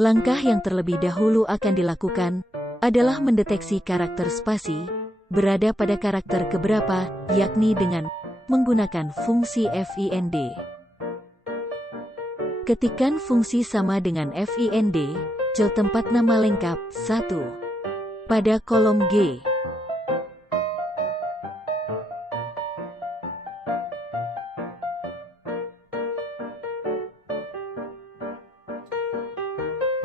Langkah yang terlebih dahulu akan dilakukan adalah mendeteksi karakter spasi berada pada karakter keberapa, yakni dengan menggunakan fungsi find. Ketikkan fungsi sama dengan find, cel tempat nama lengkap 1 pada kolom G.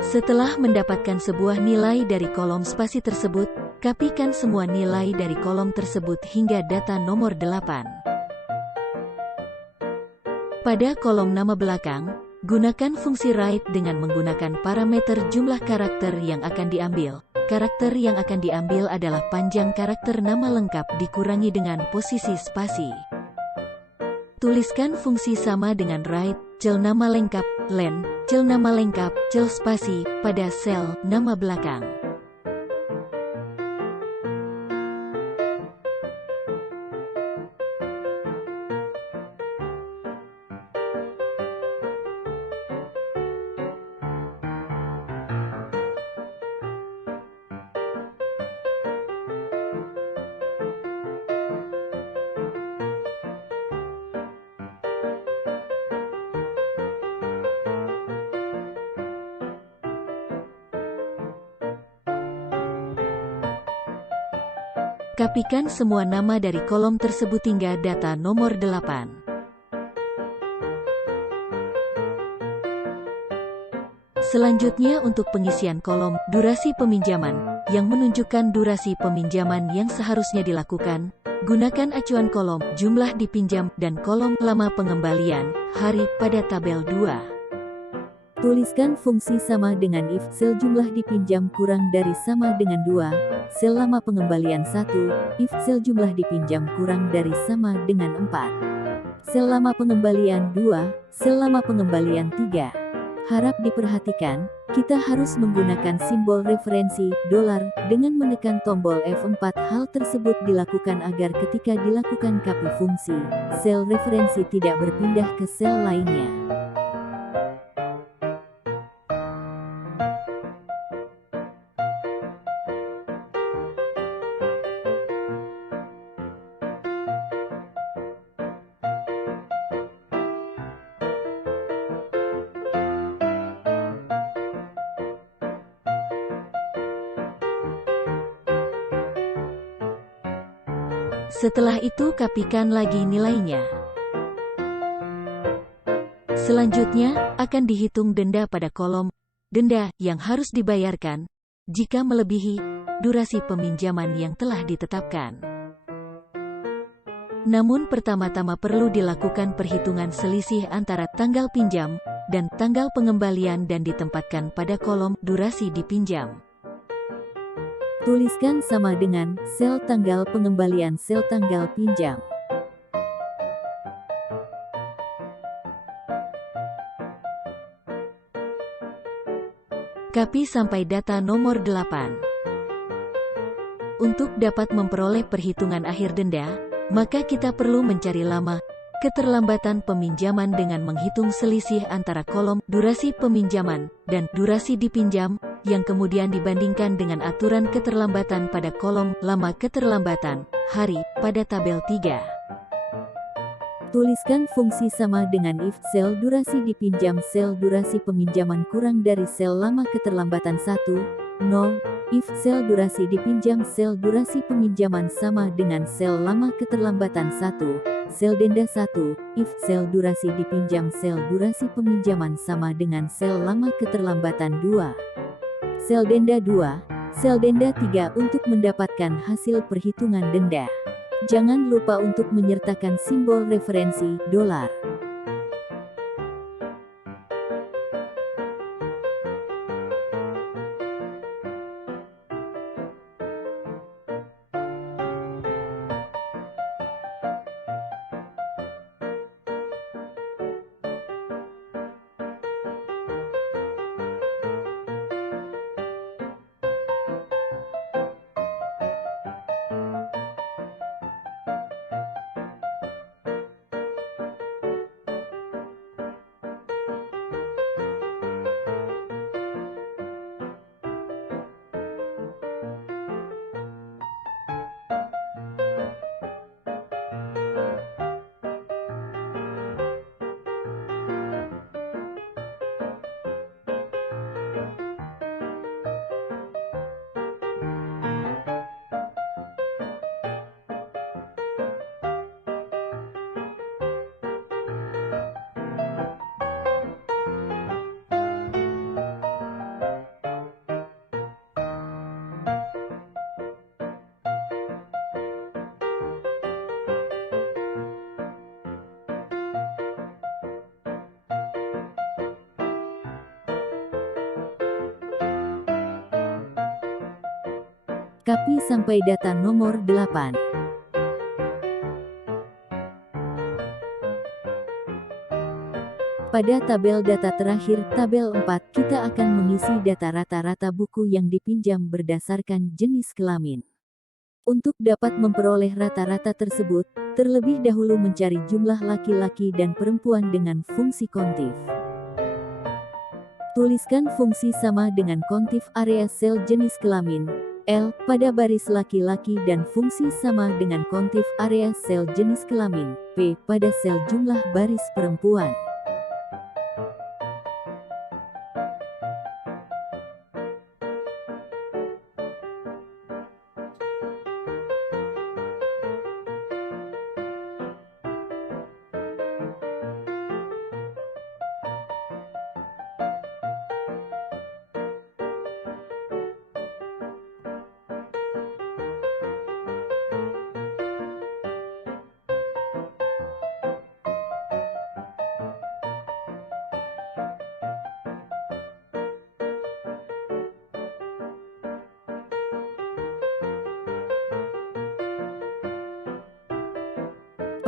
Setelah mendapatkan sebuah nilai dari kolom spasi tersebut, copykan semua nilai dari kolom tersebut hingga data nomor 8. Pada kolom nama belakang, gunakan fungsi write dengan menggunakan parameter jumlah karakter yang akan diambil. Karakter yang akan diambil adalah panjang karakter nama lengkap dikurangi dengan posisi spasi. Tuliskan fungsi sama dengan write, cel nama lengkap, len, cel nama lengkap, cel spasi, pada sel nama belakang. Copykan semua nama dari kolom tersebut hingga data nomor 8. Selanjutnya untuk pengisian kolom durasi peminjaman, yang menunjukkan durasi peminjaman yang seharusnya dilakukan, gunakan acuan kolom jumlah dipinjam dan kolom lama pengembalian hari pada tabel 2. Tuliskan fungsi sama dengan if sel jumlah dipinjam kurang dari sama dengan 2, sel lama pengembalian 1, if sel jumlah dipinjam kurang dari sama dengan 4. Sel lama pengembalian 2, sel lama pengembalian 3. Harap diperhatikan, kita harus menggunakan simbol referensi, dolar, dengan menekan tombol F4. Hal tersebut dilakukan agar ketika dilakukan copy fungsi, sel referensi tidak berpindah ke sel lainnya. Setelah itu copykan lagi nilainya. Selanjutnya, akan dihitung denda pada kolom denda yang harus dibayarkan jika melebihi durasi peminjaman yang telah ditetapkan. Namun pertama-tama perlu dilakukan perhitungan selisih antara tanggal pinjam dan tanggal pengembalian dan ditempatkan pada kolom durasi dipinjam. Tuliskan sama dengan sel tanggal pengembalian sel tanggal pinjam. Copy sampai data nomor 8. Untuk dapat memperoleh perhitungan akhir denda, maka kita perlu mencari lama keterlambatan peminjaman dengan menghitung selisih antara kolom durasi peminjaman dan durasi dipinjam, yang kemudian dibandingkan dengan aturan keterlambatan pada kolom lama keterlambatan hari pada tabel 3. Tuliskan fungsi sama dengan if sel durasi dipinjam sel durasi peminjaman kurang dari sel lama keterlambatan 1, 0, if sel durasi dipinjam sel durasi peminjaman sama dengan sel lama keterlambatan 1, sel denda 1, if sel durasi dipinjam sel durasi peminjaman sama dengan sel lama keterlambatan 2. Sel denda 2, sel denda 3 untuk mendapatkan hasil perhitungan denda. Jangan lupa untuk menyertakan simbol referensi, dolar. Copy sampai data nomor 8. Pada tabel data terakhir, tabel 4, kita akan mengisi data rata-rata buku yang dipinjam berdasarkan jenis kelamin. Untuk dapat memperoleh rata-rata tersebut, terlebih dahulu mencari jumlah laki-laki dan perempuan dengan fungsi kontif. Tuliskan fungsi sama dengan kontif area sel jenis kelamin, L, pada baris laki-laki dan fungsi sama dengan kontif area sel jenis kelamin, P, pada sel jumlah baris perempuan.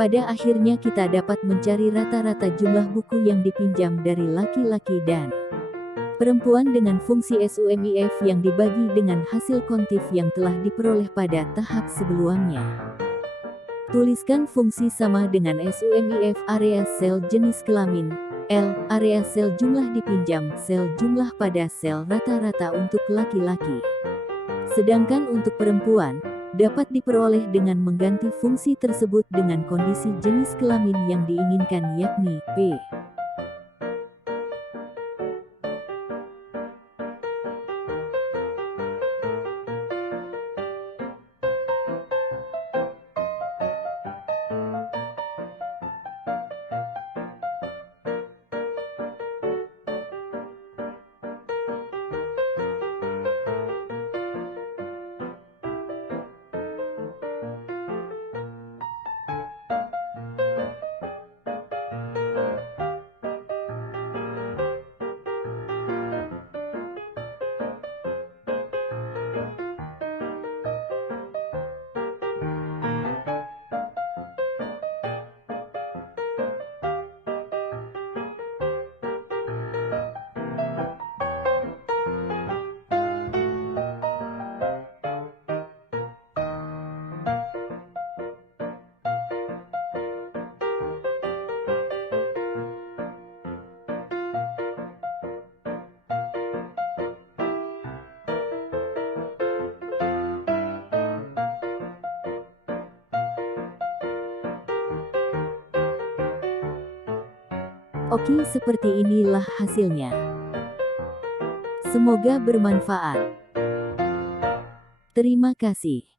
Pada akhirnya kita dapat mencari rata-rata jumlah buku yang dipinjam dari laki-laki dan perempuan dengan fungsi SUMIF yang dibagi dengan hasil kontif yang telah diperoleh pada tahap sebelumnya. Tuliskan fungsi sama dengan SUMIF area sel jenis kelamin, L, area sel jumlah dipinjam, sel jumlah pada sel rata-rata untuk laki-laki. Sedangkan untuk perempuan, dapat diperoleh dengan mengganti fungsi tersebut dengan kondisi jenis kelamin yang diinginkan yakni P. Oke, seperti inilah hasilnya. Semoga bermanfaat. Terima kasih.